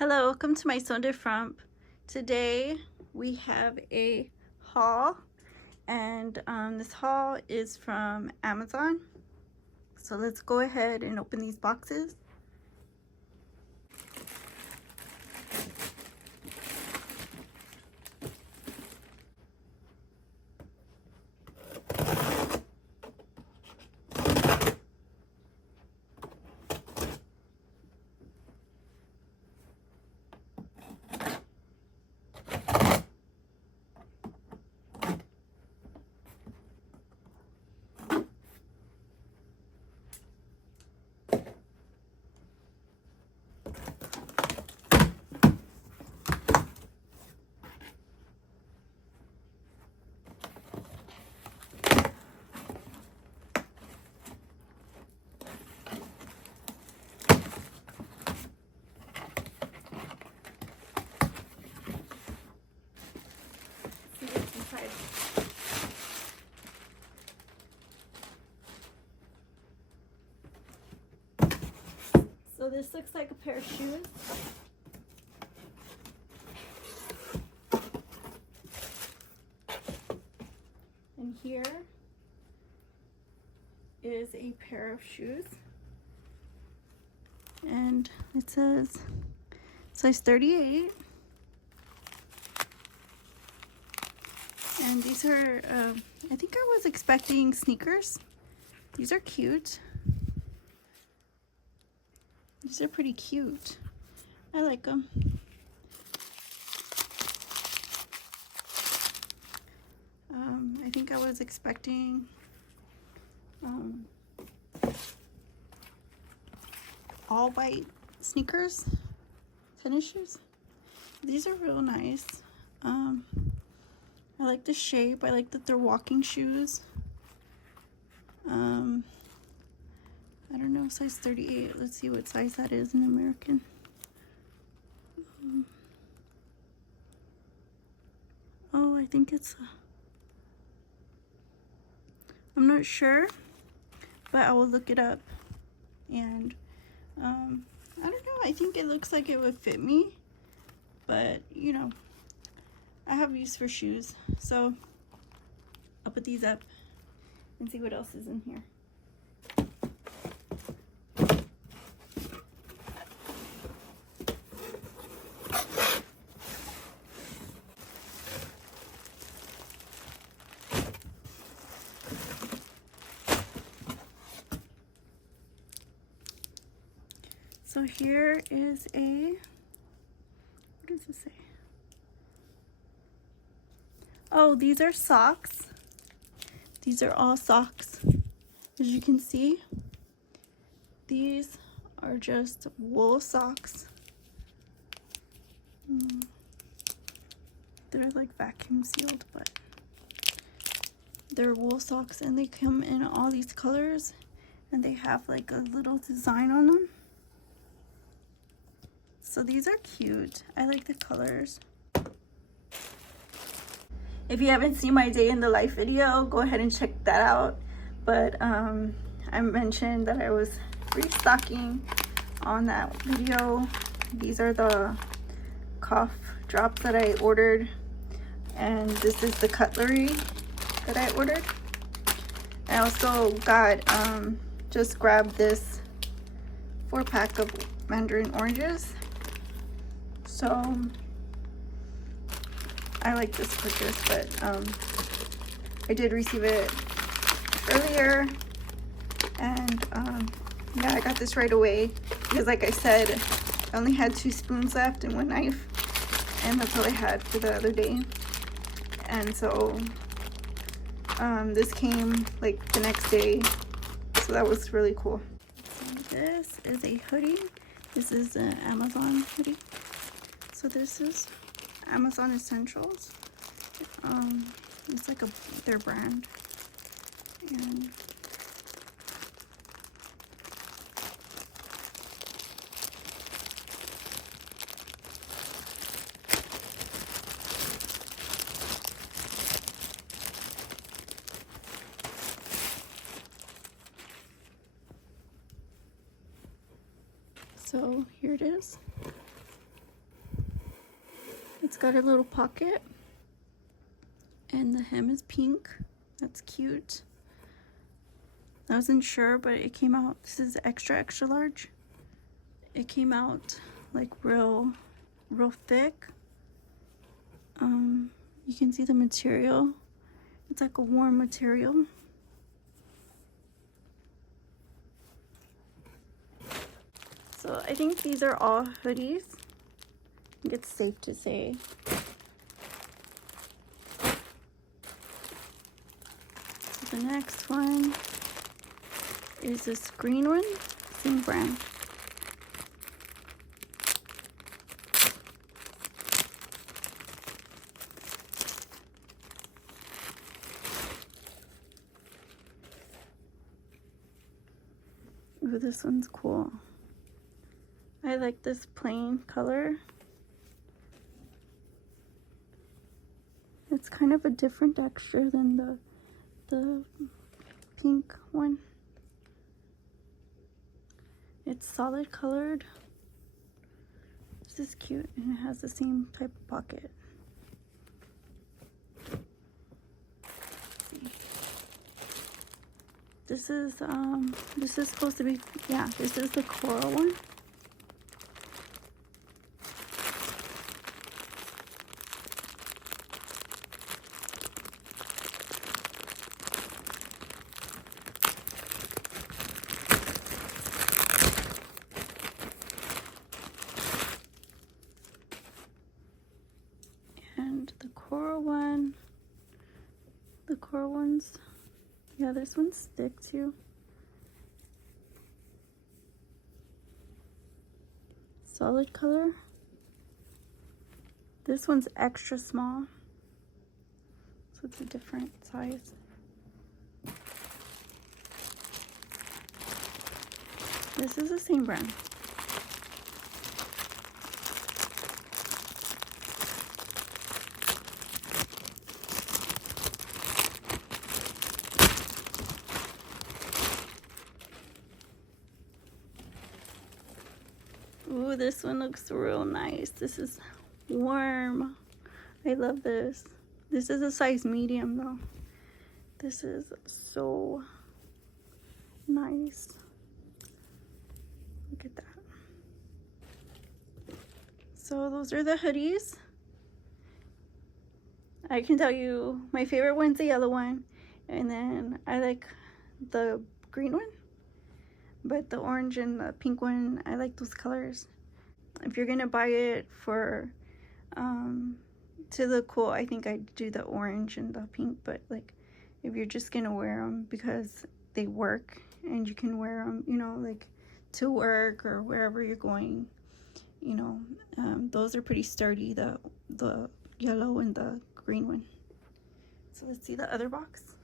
Hello, welcome to my Sonde Front. Today we have a haul, and this haul is from Amazon. So let's go ahead and open these boxes. See what's inside. So this looks like a pair of shoes. And here is a pair of shoes. And it says size 38. And these are, I think I was expecting sneakers. These are cute. These are pretty cute. I like them. I think I was expecting all white sneakers, tennis shoes. These are real nice. I like the shape. I like that they're walking shoes. I don't know, size 38. Let's see what size that is in American. Oh, I think it's I'm not sure, but I will look it up. And I don't know, I think it looks like it would fit me, but you know, I have use for shoes, so I'll put these up and see what else is in here. So here is a, what does it say? Oh, these are socks. These are all socks. As you can see, these are just wool socks. They're like vacuum sealed, but they're wool socks, and they come in all these colors, and they have like a little design on them. So these are cute. I like the colors. If you haven't seen my day in the life video, go ahead and check that out. But I mentioned that I was restocking on that video. These are the cough drops that I ordered, and this is the cutlery that I ordered. I also got just grabbed this 4-pack of mandarin oranges. So I like this purchase, but I did receive it earlier, and yeah, I got this right away because, like I said, I only had 2 spoons left and 1 knife, and that's all I had for the other day. And so this came like the next day, so that was really cool. So this is a hoodie. This is an Amazon hoodie. So this is Amazon Essentials. It's like their brand. And so here it is. got a little pocket, and the hem is pink. That's cute. I wasn't sure, but it came out, this is extra large. It came out like real thick. You can see the material. It's like a warm material. So I think these are all hoodies. I think it's safe to say. So the next one is this green one, same brand. Ooh, this one's cool. I like this plain color. It's kind of a different texture than the pink one. It's solid colored. This is cute, and it has the same type of pocket. This is supposed to be, yeah, this is the coral one. And the coral ones, yeah, this one's thick too. Solid color. This one's extra small, so it's a different size. This is the same brand. Ooh, this one looks real nice. This is warm. I love this. This is a size medium though. This is so nice. Look at that. So those are the hoodies. I can tell you my favorite one's the yellow one, and then I like the green one. But the orange and the pink one, I like those colors. If you're gonna buy it for to look cool, I think I'd do the orange and the pink. But like, if you're just gonna wear them because they work and you can wear them, you know, like to work or wherever you're going, you know, those are pretty sturdy. The yellow and the green one. So let's see the other box.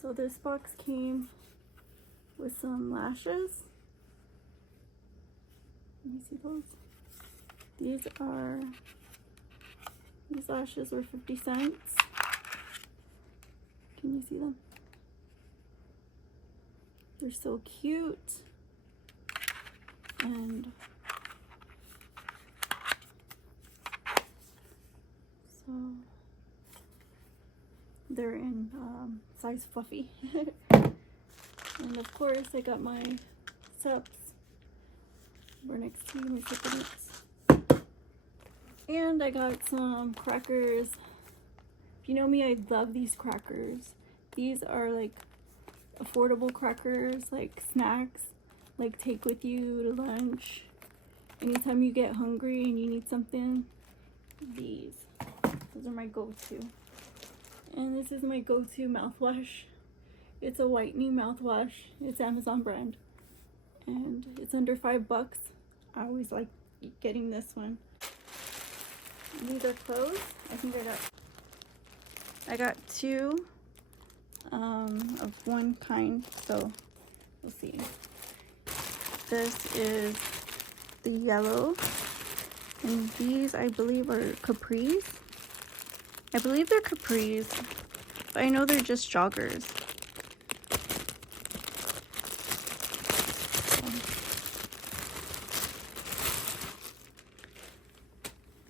So this box came with some lashes. Can you see those? These lashes were 50 cents. Can you see them? They're so cute. And so they're in size fluffy. And of course I got my subs. We're next to my supplements. And I got some crackers. If you know me, I love these crackers. These are like affordable crackers, like snacks, like take with you to lunch. Anytime you get hungry and you need something, those are my go-to. And this is my go-to mouthwash. It's a whitening mouthwash. It's Amazon brand. And it's under $5. I always like getting this one. These are clothes. I think I got two of one kind, so we'll see. This is the yellow, and these I believe are capris. I believe they're capris, but I know they're just joggers.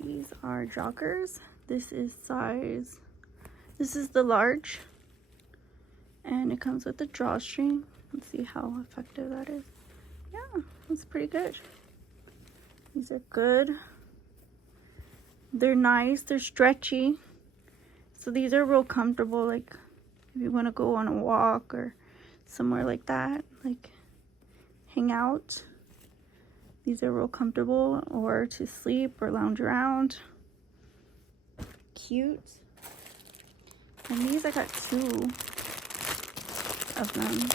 These are joggers. This is the large, and it comes with a drawstring. Let's see how effective that is. Yeah, that's pretty good. These are good. They're nice, they're stretchy. So these are real comfortable, like if you want to go on a walk or somewhere like that, like hang out. These are real comfortable, or to sleep or lounge around. Cute. And these, I got 2 of them.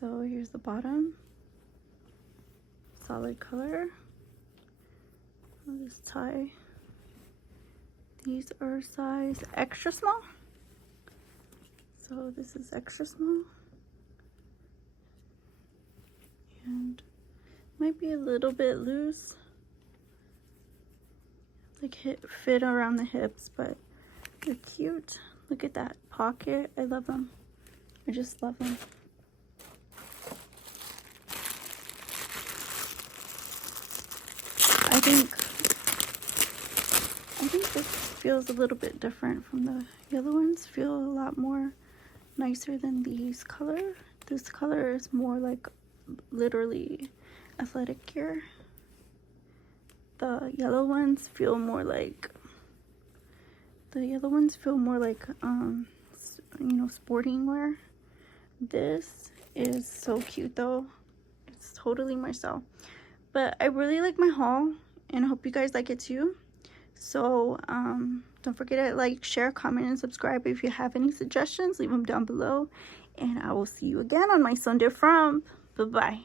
So here's the bottom. Solid color. I'll just tie. These are size extra small. So this is extra small. And might be a little bit loose. Like fit around the hips, but they're cute. Look at that pocket. I love them. I just love them. I think this feels a little bit different from the yellow ones. Feel a lot more nicer than these color. This color is more like literally athletic gear. The yellow ones feel more like you know, sporting wear. This is so cute though. It's totally my style. But I really like my haul, and I hope you guys like it too. So don't forget to like, share, comment, and subscribe. If you have any suggestions, leave them down below, and I will see you again on my Sunday Frump. Bye bye.